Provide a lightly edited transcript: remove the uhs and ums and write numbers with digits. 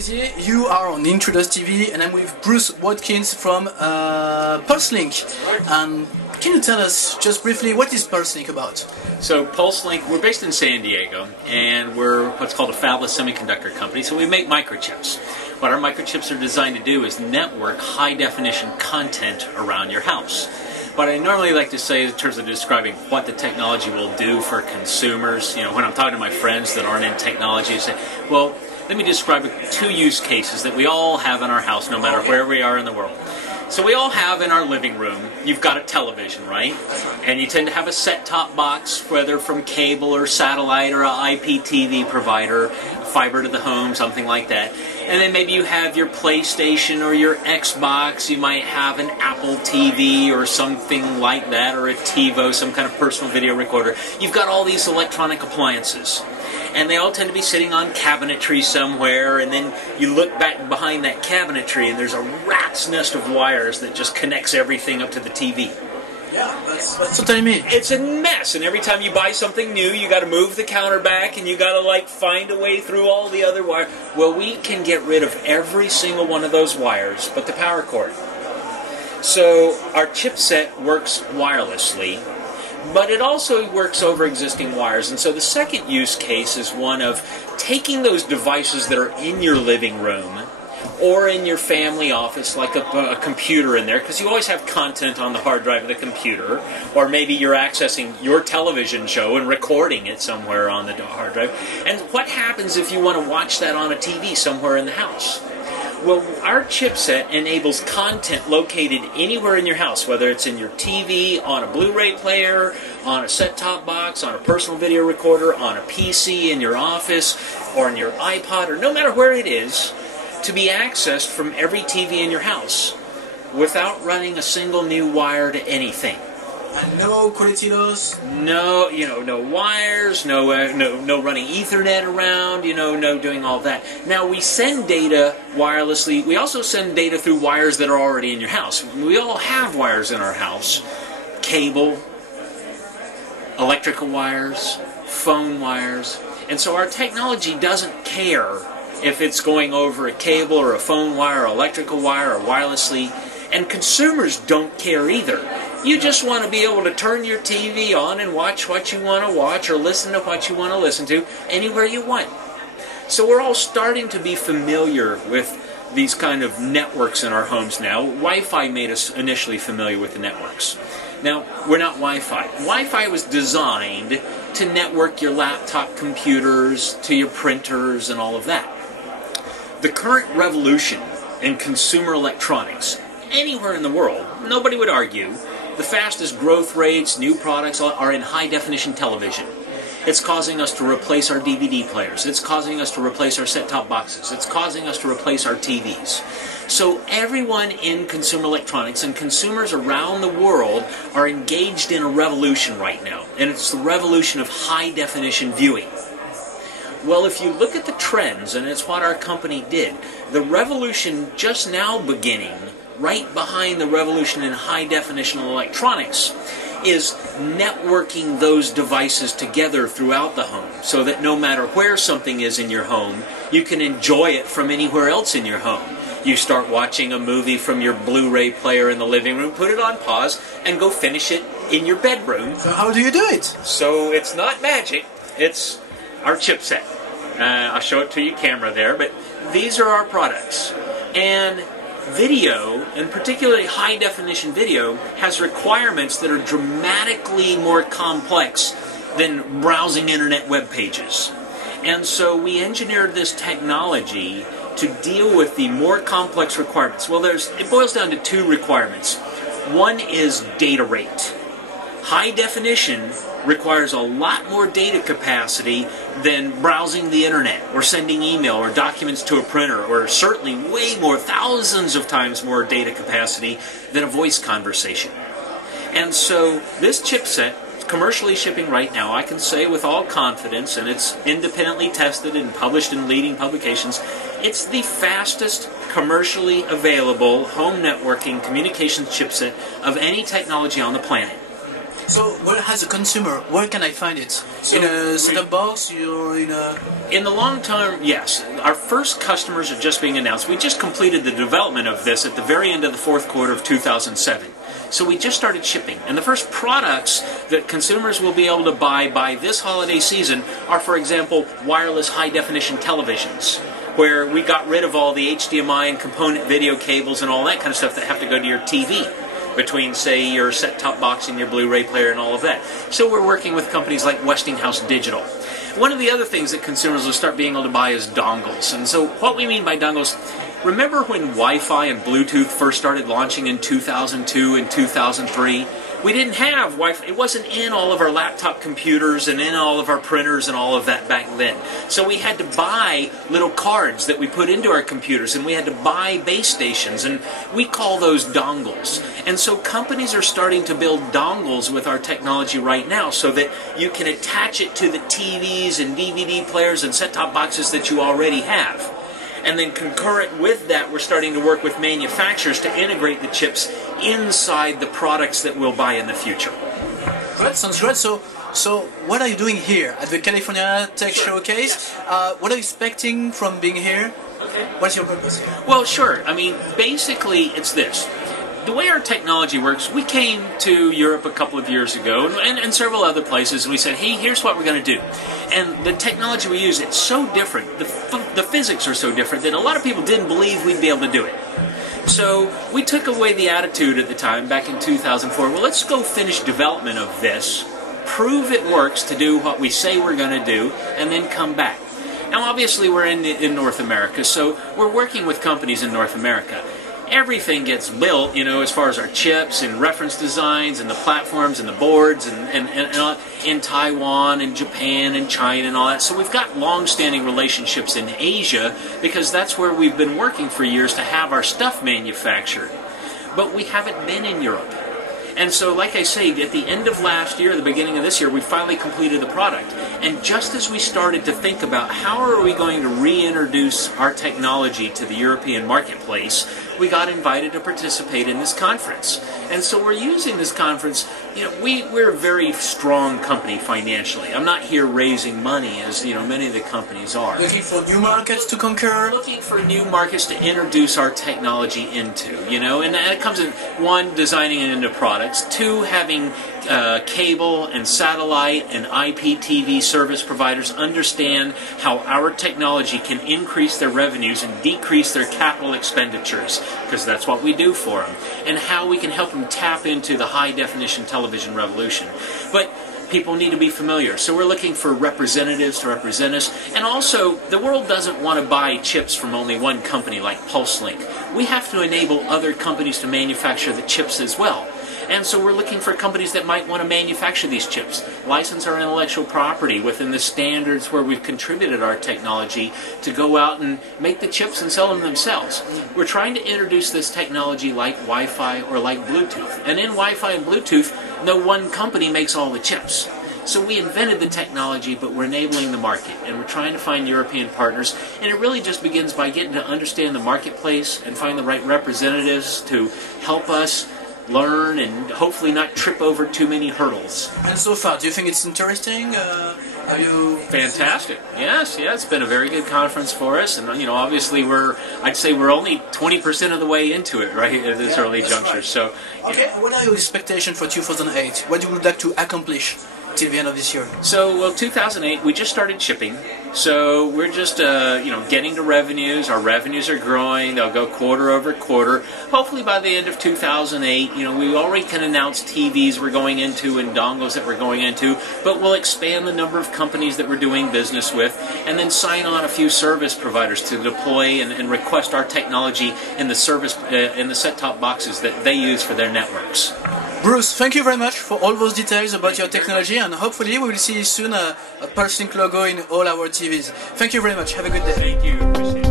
Olivier. You are on Intruders TV, and I'm with Bruce Watkins from Pulselink. And can you tell us just briefly what is Pulselink about? So Pulselink, we're based in San Diego, and we're what's called a fabless semiconductor company. So we make microchips. What our microchips are designed to do is network high-definition content around your house. What I normally like to say in terms of describing what the technology will do for consumers, you know, when I'm talking to my friends that aren't in technology, I say, well, let me describe two use cases that we all have in our house, no matter where we are in the world. So we all have in our living room, you've got a television, right? And you tend to have a set-top box, whether from cable or satellite or an IPTV provider, fiber to the home, something like that. And then maybe you have your PlayStation or your Xbox, you might have an Apple TV or something like that, or a TiVo, some kind of personal video recorder. You've got all these electronic appliances. And they all tend to be sitting on cabinetry somewhere, and then you look back behind that cabinetry and there's a rat's nest of wires that just connects everything up to the TV. Yeah, that's what I mean. It's a mess, and every time you buy something new, you got to move the counter back, and you got to like find a way through all the other wires. Well, we can get rid of every single one of those wires, but the power cord. So our chipset works wirelessly, but it also works over existing wires. And so the second use case is one of taking those devices that are in your living room or in your family office, like a computer in there, because you always have content on the hard drive of the computer, or maybe you're accessing your television show and recording it somewhere on the hard drive. And what happens if you want to watch that on a TV somewhere in the house? Well, our chipset enables content located anywhere in your house, whether it's in your TV, on a Blu-ray player, on a set-top box, on a personal video recorder, on a PC in your office, or in your iPod, or no matter where it is, to be accessed from every TV in your house without running a single new wire to anything. And no quality loss? No, no wires, no running Ethernet around, no doing all that. Now, we send data wirelessly. We also send data through wires that are already in your house. We all have wires in our house. Cable, electrical wires, phone wires. And so our technology doesn't care if it's going over a cable or a phone wire or electrical wire or wirelessly. And consumers don't care either. You just want to be able to turn your TV on and watch what you want to watch or listen to what you want to listen to anywhere you want. So we're all starting to be familiar with these kind of networks in our homes now. Wi-Fi made us initially familiar with the networks. Now, we're not Wi-Fi. Wi-Fi was designed to network your laptop computers to your printers and all of that. The current revolution in consumer electronics, anywhere in the world, nobody would argue, the fastest growth rates, new products are in high-definition television. It's causing us to replace our DVD players. It's causing us to replace our set-top boxes. It's causing us to replace our TVs. So everyone in consumer electronics and consumers around the world are engaged in a revolution right now, and it's the revolution of high-definition viewing. Well, if you look at the trends, and it's what our company did, the revolution just now beginning, right behind the revolution in high-definition electronics, is networking those devices together throughout the home so that no matter where something is in your home, you can enjoy it from anywhere else in your home. You start watching a movie from your Blu-ray player in the living room, put it on pause, and go finish it in your bedroom. So how do you do it? So it's not magic, it's our chipset. I'll show it to you camera there, but these are our products. And video, and particularly high-definition video, has requirements that are dramatically more complex than browsing internet web pages. And so we engineered this technology to deal with the more complex requirements. Well, it boils down to two requirements. One is data rate. High definition requires a lot more data capacity than browsing the internet or sending email or documents to a printer, or certainly way more, thousands of times more data capacity than a voice conversation. And so this chipset, commercially shipping right now, I can say with all confidence, and it's independently tested and published in leading publications, it's the fastest commercially available home networking communications chipset of any technology on the planet. So, where as a consumer, where can I find it? In a set-top box, or in a... In the long term, yes. Our first customers are just being announced. We just completed the development of this at the very end of the fourth quarter of 2007. So we just started shipping. And the first products that consumers will be able to buy by this holiday season are, for example, wireless high-definition televisions, where we got rid of all the HDMI and component video cables and all that kind of stuff that have to go to your TV, between, say, your set-top box and your Blu-ray player and all of that. So we're working with companies like Westinghouse Digital. One of the other things that consumers will start being able to buy is dongles. And so what we mean by dongles, remember when Wi-Fi and Bluetooth first started launching in 2002 and 2003? We didn't have Wi-Fi. It wasn't in all of our laptop computers and in all of our printers and all of that back then. So we had to buy little cards that we put into our computers, and we had to buy base stations, and we call those dongles. And so companies are starting to build dongles with our technology right now so that you can attach it to the TVs and DVD players and set-top boxes that you already have. And then concurrent with that, we're starting to work with manufacturers to integrate the chips inside the products that we'll buy in the future. That sounds great. So what are you doing here at the California Tech Showcase? What are you expecting from being here? What's your purpose? Well, sure. I mean, basically, it's this. The way our technology works, we came to Europe a couple of years ago and several other places, and we said, hey, here's what we're going to do. And the technology we use, it's so different. The physics are so different that a lot of people didn't believe we'd be able to do it. So we took away the attitude at the time, back in 2004, well, let's go finish development of this, prove it works to do what we say we're going to do, and then come back. Now, obviously, we're in North America, so we're working with companies in North America. Everything gets built, you know, as far as our chips and reference designs and the platforms and the boards and in Taiwan and Japan and China and all that. So we've got long-standing relationships in Asia because that's where we've been working for years to have our stuff manufactured. But we haven't been in Europe. And so, like I say, at the end of last year, the beginning of this year, we finally completed the product. And just as we started to think about how are we going to reintroduce our technology to the European marketplace, we got invited to participate in this conference. And so we're using this conference, you know, we're a very strong company financially. I'm not here raising money as, you know, many of the companies are. Looking for new markets to conquer? Looking for new markets to introduce our technology into, you know, and that comes in, one, designing it into products, two, having cable and satellite and IPTV service providers understand how our technology can increase their revenues and decrease their capital expenditures, because that's what we do for them, and how we can help them tap into the high-definition television revolution. But people need to be familiar, so we're looking for representatives to represent us, and also the world doesn't want to buy chips from only one company like Pulselink. We have to enable other companies to manufacture the chips as well. And so we're looking for companies that might want to manufacture these chips, license our intellectual property within the standards where we've contributed our technology to go out and make the chips and sell them themselves. We're trying to introduce this technology like Wi-Fi or like Bluetooth. And in Wi-Fi and Bluetooth, no one company makes all the chips. So we invented the technology, but we're enabling the market, and we're trying to find European partners. And it really just begins by getting to understand the marketplace and find the right representatives to help us learn and hopefully not trip over too many hurdles. And so far, do you think it's interesting? Have you... Fantastic. Yes, it's been a very good conference for us, and you know, obviously I'd say we're only 20% of the way into it, right, at this early juncture. Right. So, okay, what are your expectations for 2008? What would you like to accomplish till the end of this year? So, well, 2008, we just started shipping. So we're just, you know, getting to revenues. Our revenues are growing. They'll go quarter over quarter. Hopefully by the end of 2008, you know, we already can announce TVs we're going into and dongles that we're going into, but we'll expand the number of companies that we're doing business with, and then sign on a few service providers to deploy and request our technology in the service, in the set-top boxes that they use for their networks. Bruce, thank you very much for all those details about your technology, and hopefully we will see soon a Pulselink logo in all our TVs. Thank you very much. Have a good day. Thank you. Appreciate it.